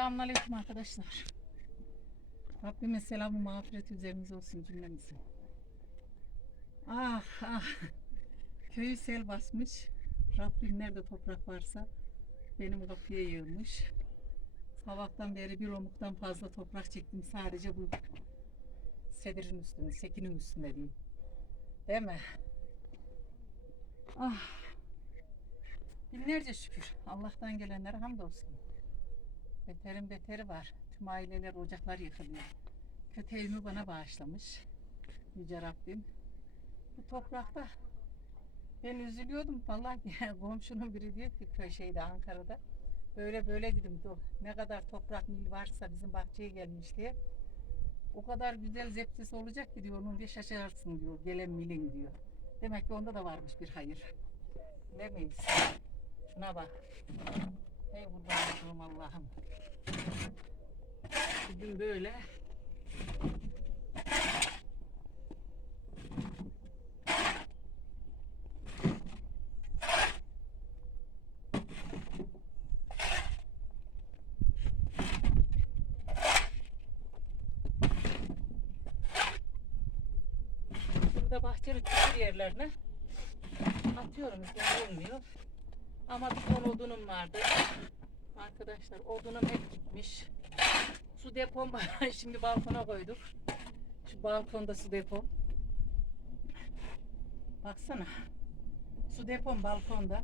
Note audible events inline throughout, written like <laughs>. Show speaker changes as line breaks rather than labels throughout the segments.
Selamünaleyküm arkadaşlar. Rabbimin selamı mağfireti üzerinize olsun cümlemizin. Ah ah. Köyü sel basmış. Rabbim nerede toprak varsa benim kapıya yığmış. Sabahtan beri bir omuktan fazla toprak çektim sadece bu sedirin üstünde, sekinin üstünde diyeyim. Değil mi? Ah. Binlerce şükür. Allah'tan gelenlere hamdolsun. Beterin beteri var. Tüm aileler, ocaklar yıkılıyor. Kötü evimi bana bağışlamış. Yüce Rabbim. Bu toprakta ben üzülüyordum. Vallahi <laughs> komşunun biri diyor ki köy şeyde Ankara'da. Böyle böyle dedim. "Do- Ne kadar toprak mil varsa bizim bahçeye gelmiş diye. O kadar güzel zepsesi olacak ki diyor. Onun diye şaşarsın diyor. Gelen milin diyor. Demek ki onda da varmış bir hayır. Bilemeyiz. Şuna bak. Ey kurban olduğum Allah'ım. Bugün böyle. Burada bahçeli çukur yerlerine atıyorum işte olmuyor. Ama bir ton odunum vardı. Arkadaşlar odunum hep gitmiş. Su depom var. <laughs> Şimdi balkona koyduk. Şu balkonda su depom. Baksana. Su depom balkonda.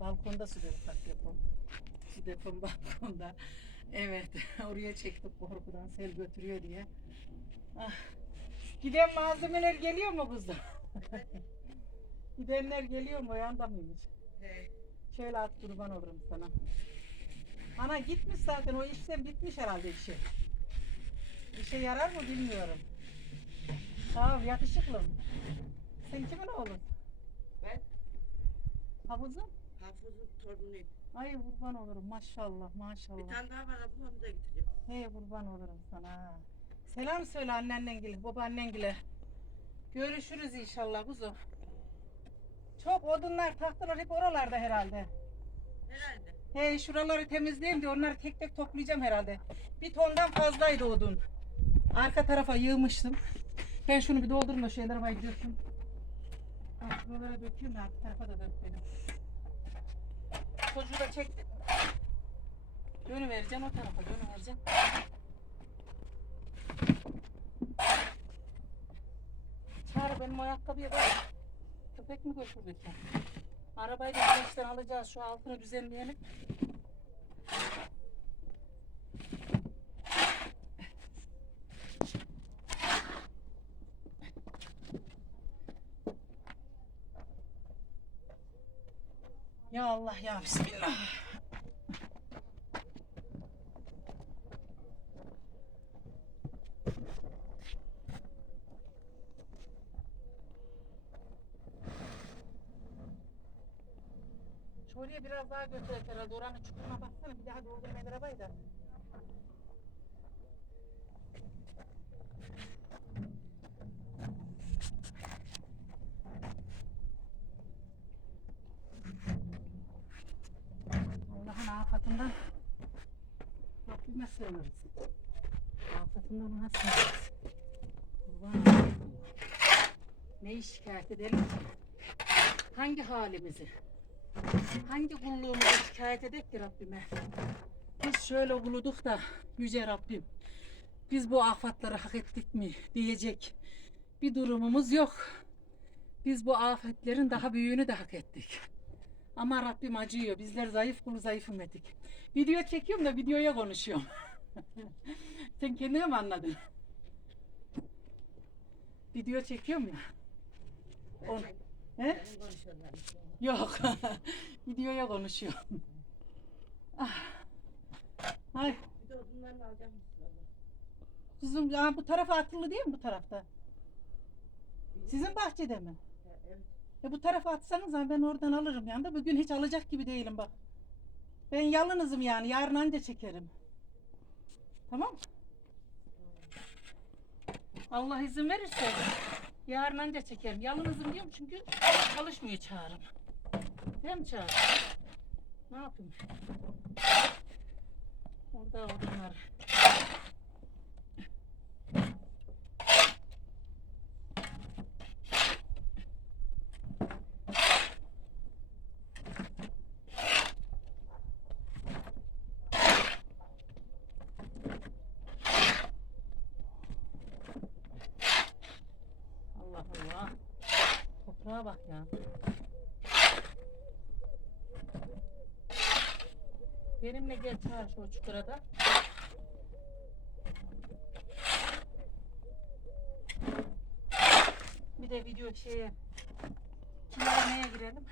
Balkonda su depom. Su depom balkonda. Evet. <laughs> Oraya çektik korkudan sel götürüyor diye. Ah. Giden malzemeler geliyor mu kızım? <laughs> Gidenler geliyor mu? Yanda mıymış? Şöyle at kurban olurum sana. Ana gitmiş zaten o işlem bitmiş herhalde işi. İşe yarar mı bilmiyorum. Sağ ol yakışıklım. Sen kimin oğlun?
Ben
Havuzun?
hafızın torunuyum.
Ay kurban olurum maşallah
Bir
maşallah.
tane daha var abla onu da getireceğim.
Hey kurban olurum sana. Selam söyle anneannen gile, babaannen gile. Görüşürüz inşallah kuzu. Çok odunlar tahtalar hep oralarda herhalde.
Herhalde.
He şuraları temizleyeyim de onları tek tek toplayacağım herhalde. Bir tondan fazlaydı odun. Arka tarafa yığmıştım. Ben şunu bir doldurayım da şu el arabaya gidiyorsun. Bak buralara döküyorum arka tarafa da dökmedim. Çocuğu da çektim. Dönüvereceğim o tarafa dönüvereceğim. Çağrı benim ayakkabıya da köpek mi götürdük ya? Arabayı da güneşten alacağız. Şu altını düzenleyelim. Ya Allah ya Bismillah. Şuraya biraz daha götür herhalde. Oranın çukuruna baksana. Bir daha doldurma arabayı da. Allah'ın afatından Rabbime sığınırız. Afatından ona sığınırız. Kurban. Neyi şikayet edelim? Hangi halimizi? Hangi kulluğumuzu şikayet edek ki Rabbime? Biz şöyle kuluduk da Yüce Rabbim biz bu afatları hak ettik mi diyecek bir durumumuz yok. Biz bu afetlerin daha büyüğünü de hak ettik. Ama Rabbim acıyor. Bizler zayıf kulu zayıf ümmetik. Video çekiyorum da videoya konuşuyorum. <laughs> Sen kendini mi anladın? Video çekiyorum ya.
Ben
On-
çek-
He? Yok. <laughs> Videoya konuşuyorum. Ah. Ay
Bir de odunlarını alacağım mısın
kızım ya bu tarafa atıldı değil mi bu tarafta? Sizin bahçede mi?
Ha, Evet.
E bu tarafa atsanız ben oradan alırım yani da bugün hiç alacak gibi değilim bak. Ben yalnızım yani yarın anca çekerim. Tamam? Allah izin verirse yarın anca çekerim. Yalnızım diyorum çünkü çalışmıyor çağrım. Değil mi? Ne yapayım? Orada odunlar. Allah Allah. Bak ya. Benimle gel çağır şu çukura da. Bir de video şeye kirlemeye girelim.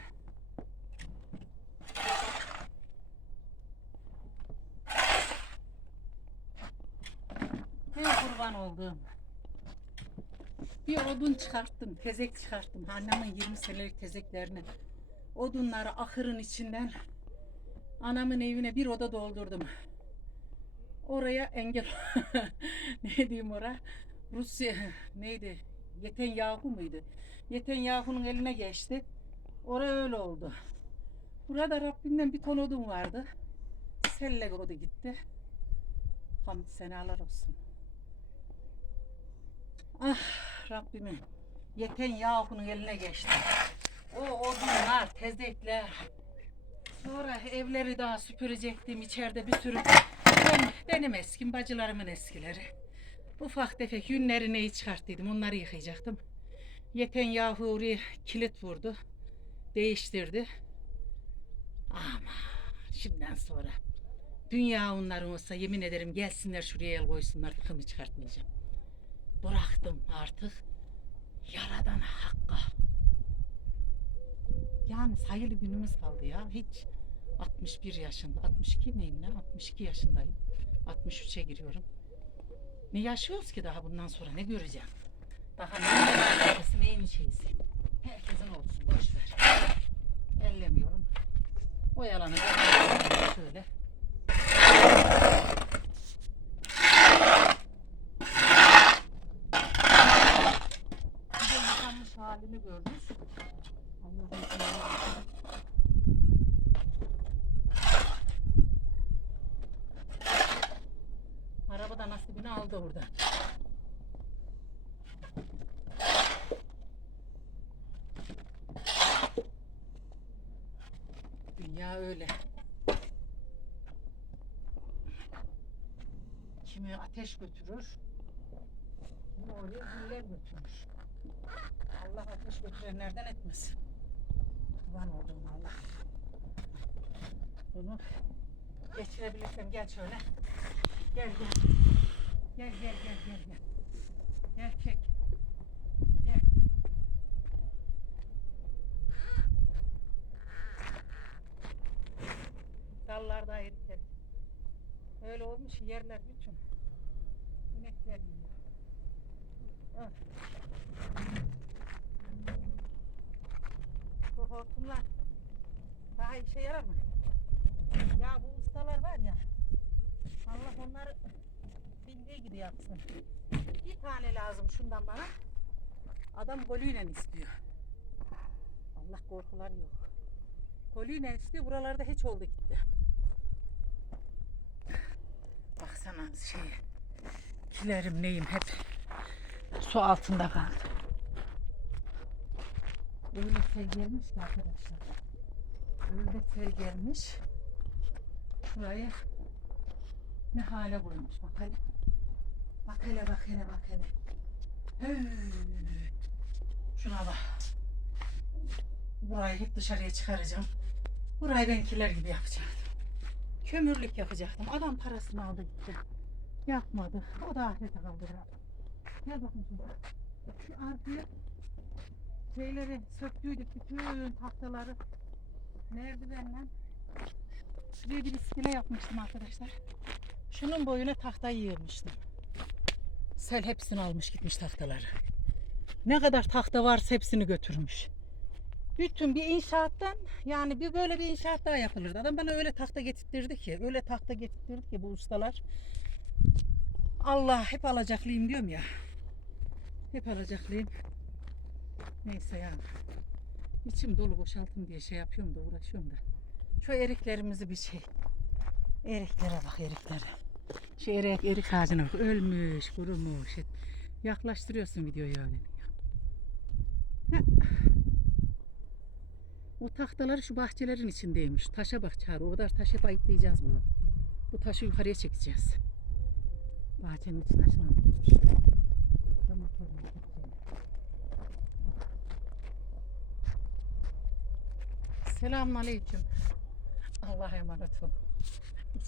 Hey kurban olduğum. Bir odun çıkarttım, tezek çıkarttım. Annemin 20 senelik tezeklerini. Odunları ahırın içinden anamın evine bir oda doldurdum. Oraya engel <laughs> ne diyeyim ora? Rusya neydi? Yetenyahu muydu? Yetenyahu'nun eline geçti. Oraya öyle oldu. Burada Rabbimden bir ton odun vardı. Selle o da gitti. Hamd senalar olsun. Ah Rabbimin yeten Yahu'nun eline geçti. O odunlar, tezekler. Sonra evleri daha süpürecektim içeride bir sürü. Ben, benim eskim, bacılarımın eskileri. Ufak tefek yünlerini çıkarttıydım, onları yıkayacaktım. Yeten Yahu oraya kilit vurdu. Değiştirdi. Ama şimdiden sonra dünya onların olsa yemin ederim gelsinler şuraya el koysunlar tıkımı çıkartmayacağım. Bıraktım artık. Yaradan hakka. Yani sayılı günümüz kaldı ya. Hiç 61 yaşında, 62 miyim ne? 62 yaşındayım. 63'e giriyorum. Ne yaşıyoruz ki daha bundan sonra ne göreceğim? Daha neyin alakası, neyin şeysi? Herkesin olsun, boş ver. Ellemiyorum. O ben şöyle. Bir de yıkanmış halini gördünüz. Allah'ım sana. Araba nasibini aldı orada. Dünya öyle. Kimi ateş götürür, kimi oraya güller götürür. Allah ateş götürenlerden etmesin. Kurban olduğum Allah. Bunu geçirebilirsem gel şöyle. Gel gel. Gel gel gel gel gel. Gel çek. Gel. Dallarda eritler. Öyle olmuş yerler bütün. İnekler yiyor. Ah. Bu hortumlar daha işe yarar mı? Ya bu ustalar var ya Allah onları bildiği gibi yapsın. Bir tane lazım şundan bana. Adam golüyle istiyor. Allah korkuları yok. Golüyle istiyor. Buralarda hiç oldu gitti. Baksana şey kilerim neyim hep su altında kaldı. Öyle sel gelmiş ki arkadaşlar. Öyle sel gelmiş. Şurayı ne hale koymuş bak hele. Bak hele bak hele bak hele. Şuna bak. Burayı hep dışarıya çıkaracağım. Burayı ben kiler gibi yapacaktım. Kömürlük yapacaktım. Adam parasını aldı gitti. Yapmadı. O da ahirete kaldı herhalde. Gel bakın şuraya. Şu arkaya şeyleri söktüydük. Bütün tahtaları merdivenle Şuraya bir iskele yapmıştım arkadaşlar. Şunun boyuna tahta yığmıştım. Sel hepsini almış gitmiş tahtaları. Ne kadar tahta varsa hepsini götürmüş. Bütün bir inşaattan yani bir böyle bir inşaat daha yapılırdı. Adam bana öyle tahta getirtirdi ki, öyle tahta getirtirdi ki bu ustalar. Allah hep alacaklıyım diyorum ya. Hep alacaklıyım. Neyse ya. İçim dolu boşaltım diye şey yapıyorum da uğraşıyorum da. Şu eriklerimizi bir şey Eriklere bak eriklere. Şu erik, ağacına bak. Ölmüş, kurumuş. Yaklaştırıyorsun videoyu. Heh. O tahtaları şu bahçelerin içindeymiş. Taşa bak Çağrı. O kadar taşa bayıtlayacağız bunu. Bu taşı yukarıya çekeceğiz. Bahçenin içine aşmamız. Selamun Aleyküm. Allah'a emanet olun.